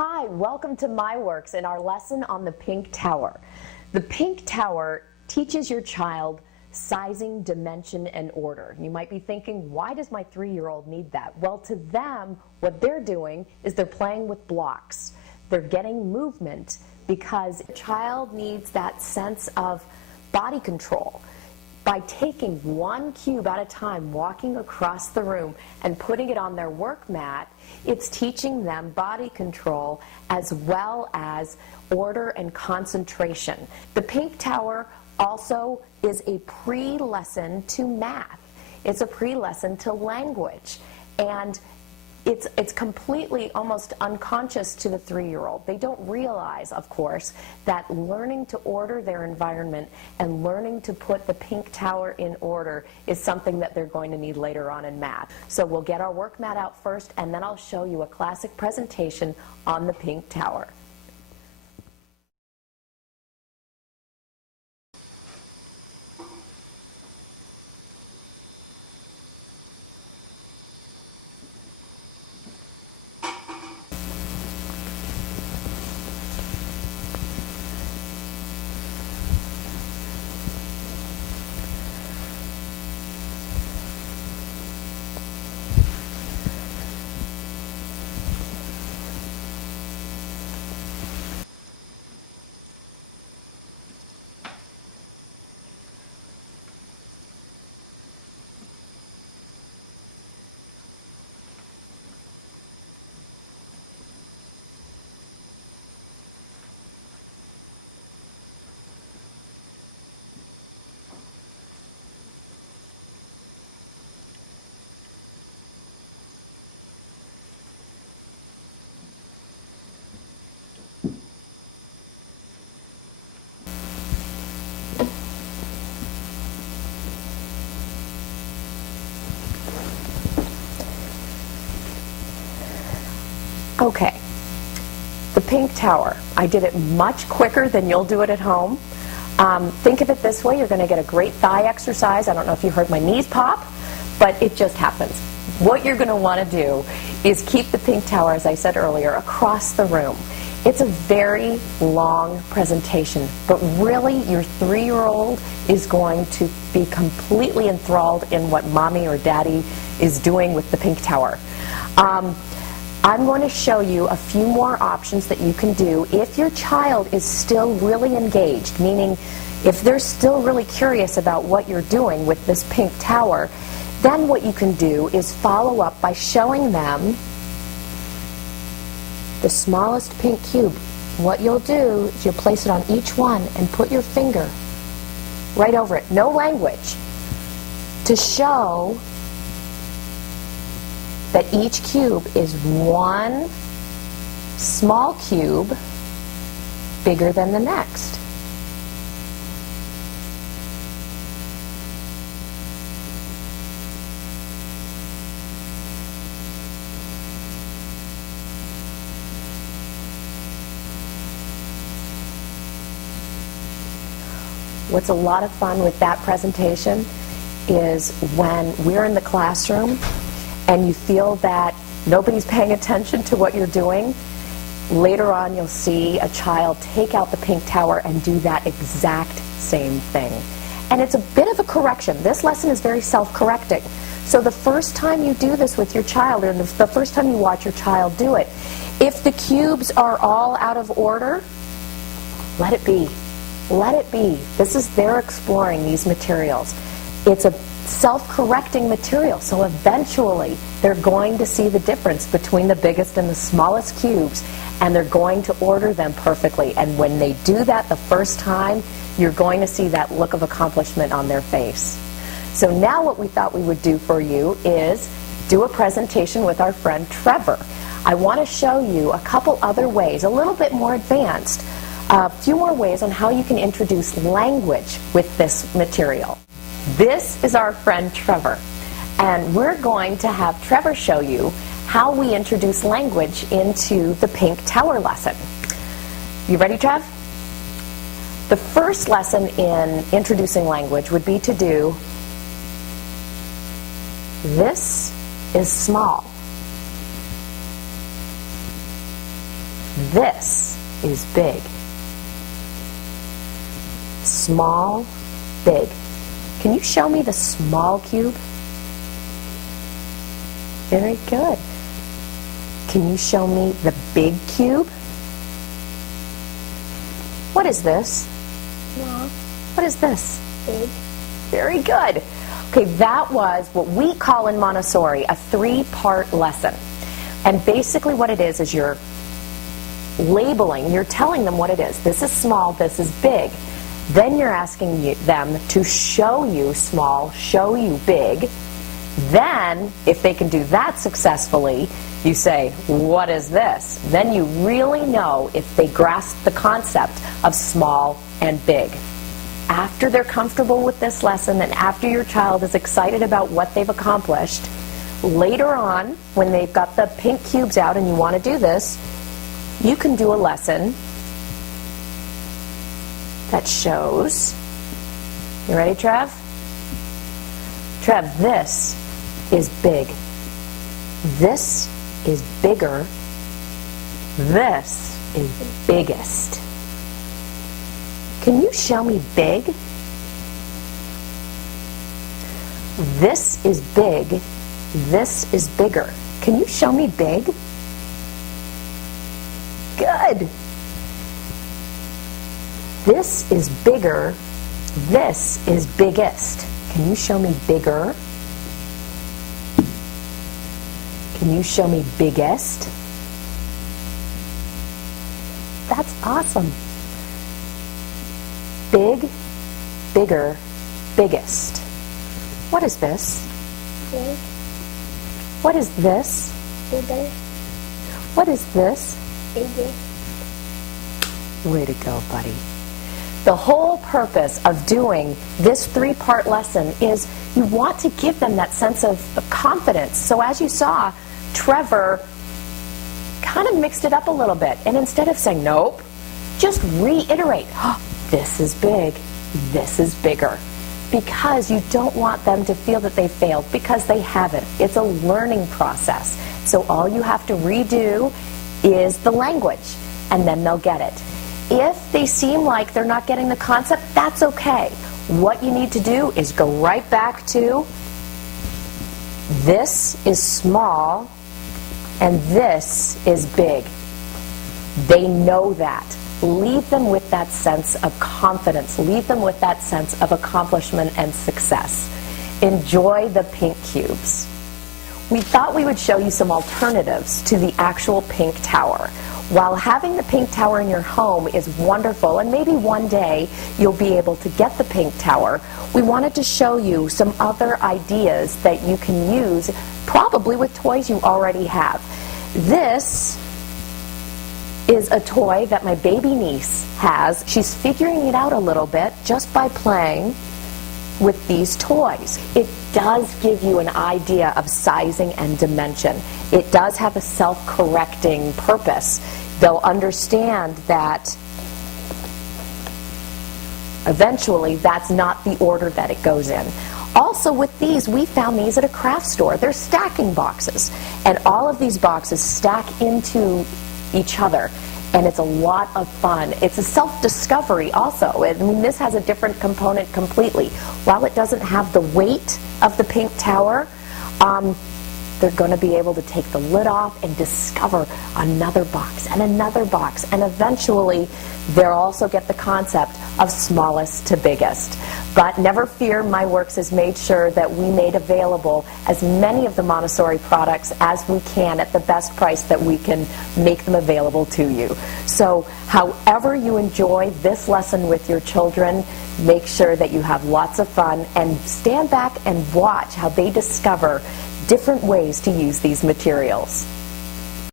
Hi, welcome to My Works and our lesson on the pink tower. The pink tower teaches your child sizing, dimension, and order. You might be thinking, why does my 3-year-old need that? Well, to them, what they're doing is they're playing with blocks. They're getting movement because a child needs that sense of body control. By taking one cube at a time, walking across the room and putting it on their work mat, it's teaching them body control as well as order and concentration. The pink tower also is a pre-lesson to math. It's a pre-lesson to language. And it's completely almost unconscious to the 3-year-old. They don't realize, of course, that learning to order their environment and learning to put the pink tower in order is something that they're going to need later on in math. So we'll get our work mat out first, and then I'll show you a classic presentation on the pink tower. Okay, the pink tower. I did it much quicker than you'll do it at home. Think of it this way, you're going to get a great thigh exercise. I don't know if you heard my knees pop, but it just happens. What you're going to want to do is keep the pink tower, as I said earlier, across the room. It's a very long presentation, but really your 3-year-old is going to be completely enthralled in what mommy or daddy is doing with the pink tower. I'm going to show you a few more options that you can do if your child is still really engaged, meaning if they're still really curious about what you're doing with this pink tower. Then what you can do is follow up by showing them the smallest pink cube. What you'll do is you'll place it on each one and put your finger right over it, no language, to show that each cube is one small cube bigger than the next. What's a lot of fun with that presentation is when we're in the classroom and you feel that nobody's paying attention to what you're doing, later on you'll see a child take out the pink tower and do that exact same thing. And it's a bit of a correction. This lesson is very self-correcting. So the first time you do this with your child, or the first time you watch your child do it, if the cubes are all out of order, let it be. Let it be. This is their exploring these materials. It's a self-correcting material, so eventually they're going to see the difference between the biggest and the smallest cubes, and they're going to order them perfectly. And when they do that the first time, you're going to see that look of accomplishment on their face. So now what we thought we would do for you is do a presentation with our friend Trevor. I want to show you a couple other ways, a little bit more advanced, a few more ways on how you can introduce language with this material. This is our friend Trevor, and we're going to have Trevor show you how we introduce language into the pink tower lesson. You ready, Trev? The first lesson in introducing language would be to do "This is small." This is big. Small, big. Can you show me the small cube? Very good. Can you show me the big cube? What is this? Small. What is this? Big. Very good. Okay, that was what we call in Montessori a 3-part lesson. And basically what it is you're labeling, you're telling them what it is. This is small, this is big. Then you're asking them to show you small, show you big. Then, if they can do that successfully, you say, what is this? Then you really know if they grasp the concept of small and big. After they're comfortable with this lesson and after your child is excited about what they've accomplished, later on, when they've got the pink cubes out and you want to do this, you can do a lesson that shows, you ready, Trev? Trev, this is big. This is bigger. This is biggest. Can you show me big? This is big. This is bigger. Can you show me big? Good. This is bigger. This is biggest. Can you show me bigger? Can you show me biggest? That's awesome. Big, bigger, biggest. What is this? Big. What is this? Bigger. What is this? Bigger. Way to go, buddy. The whole purpose of doing this 3-part lesson is you want to give them that sense of confidence. So as you saw, Trevor kind of mixed it up a little bit. And instead of saying, nope, just reiterate, oh, this is big, this is bigger. Because you don't want them to feel that they failed, because they haven't. It's a learning process. So all you have to redo is the language, and then they'll get it. If they seem like they're not getting the concept, that's okay. What you need to do is go right back to this is small and this is big. They know that. Leave them with that sense of confidence. Leave them with that sense of accomplishment and success. Enjoy the pink cubes. We thought we would show you some alternatives to the actual pink tower. While having the pink tower in your home is wonderful, and maybe one day you'll be able to get the pink tower, we wanted to show you some other ideas that you can use, probably with toys you already have. This is a toy that my baby niece has. She's figuring it out a little bit just by playing with these toys. It does give you an idea of sizing and dimension. It does have a self-correcting purpose. They'll understand that eventually that's not the order that it goes in. Also with these, we found these at a craft store. They're stacking boxes. And all of these boxes stack into each other. And it's a lot of fun. It's a self-discovery also. I mean, this has a different component completely. While it doesn't have the weight of the pink tower, they're going to be able to take the lid off and discover another box and another box. And eventually, they'll also get the concept of smallest to biggest. But never fear, My Works has made sure that we made available as many of the Montessori products as we can at the best price that we can make them available to you. So however you enjoy this lesson with your children, make sure that you have lots of fun and stand back and watch how they discover different ways to use these materials.